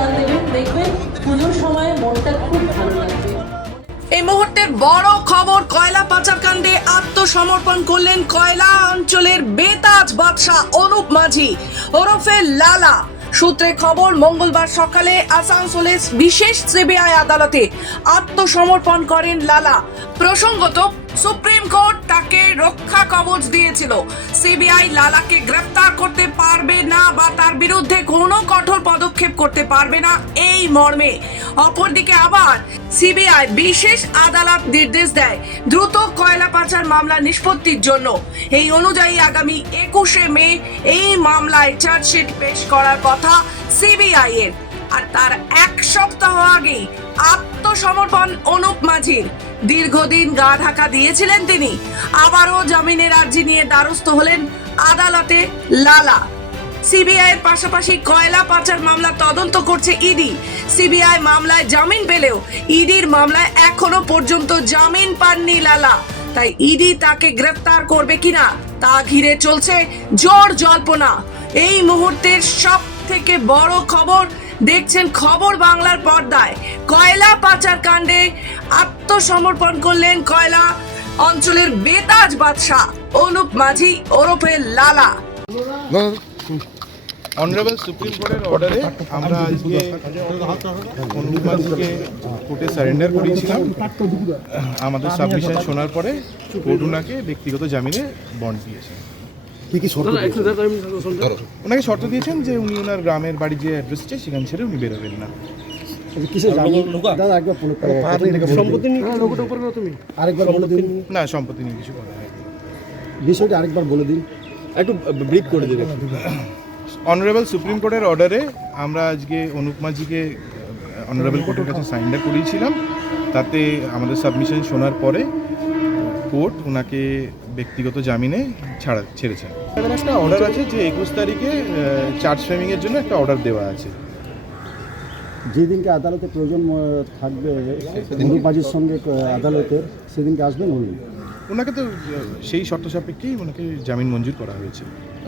জল দেবেন, দেখবেন পুজোর সময় মনটা খুব ভালো লাগবে। এই মুহূর্তের বড় খবর, কয়লা পাচারকাণ্ডে আত্মসমর্পণ করলেন কয়লা অঞ্চলের বেতাজ বাদশাহ অনুপ মাঝি ওরফে লালা। সূত্রে খবর, মঙ্গলবার সকালে আসানসোলের বিশেষ সিবিআই আদালতে আত্মসমর্পণ করেন লালা। প্রসঙ্গত, সুপ্রিম কোর্ট তাকে রক্ষা কবচ দিয়েছিল। সিবিআই লালাকে গ্রেফতার করতে পারবে না বা তার বিরুদ্ধে কোনো কঠোর পদক্ষেপ করতে পারবে না এই মর্মে। অপরদিকে আবার সিবিআই বিশেষ আদালত নির্দেশ দেয় দ্রুত কয়লা পাচার মামলা নিষ্পত্তির জন্য। এই অনুযায়ী আগামী 21শে মে এই মামলায় চার্জশিট পেশ করার কথা সিবিআই এর। আর তার এক সপ্তাহ আগে আত্মসমর্পণ অনুপ মাঝির। দীর্ঘদিন গা ঢাকা দিয়েছিলেন তিনি। আবারও জামিনের আর্জি নিয়ে দ্বারস্থ হলেন আদালতে লালা। সিবিআই এর পাশাপাশি কয়লা পাচার মামলা তদন্ত করছে ইডি। সিবিআই মামলায় জামিন পেলেও ইডির মামলায় এখনো পর্যন্ত জামিন পাননি লালা। তাই ইডি তাকে গ্রেফতার করবে কিনা তা ঘিরে চলছে জোর জল্পনা। এই মুহূর্তের সব থেকে বড় খবর দেখছেন খবর বাংলার পর্দায়। কয়লা পাচার কাণ্ডে আত্মসমর্পণ করলেন কয়লা অঞ্চলের বেতাজ বাদশাহ অনুপ মাঝি ওরফে লালা। অনারেবল সুপ্রিম কোর্টের অর্ডারে আমরা আজকে অনুপ মাঝিকে কোর্টে সারেন্ডার করেছিলাম। আমাদের সাবমিশন শোনার পরে কোর্ট ওনাকে ব্যক্তিগত জামিনে বন্ড দিয়েছে। ওনাকে শর্ত দিয়েছেন যে উনি ওনার গ্রামের বাড়ি যে অ্যাড্রেস চাই সেখান ছেড়ে উনি বেরোবেন না। না, সম্পত্তি নিয়ে কিছু করা হয়। বিষয়টা আরেকবার বলে দিন, একটু ব্রিফ করে দিন। অনারেবল সুপ্রিম কোর্টের অর্ডারে আমরা আজকে অনুপ মাঝিকে অনারেবল কোর্টের কাছে সারেন্ডার করিয়েছিলাম। তাতে আমাদের সাবমিশন শোনার পরে কোর্ট ওনাকে ব্যক্তিগত জামিনে ছেড়েছেন। একটা অর্ডার আছে যে 21 তারিখে চার্জ ফ্রেমিংয়ের জন্য একটা অর্ডার দেওয়া আছে। যেদিনকে আদালতে প্রয়োজন থাকবে অনুপ মাঝির সঙ্গে আদালতের, সেদিনকে আসবেন উনি। ওনাকে তো সেই শর্ত সাপেক্ষেই ওনাকে জামিন মঞ্জুর করা হয়েছে।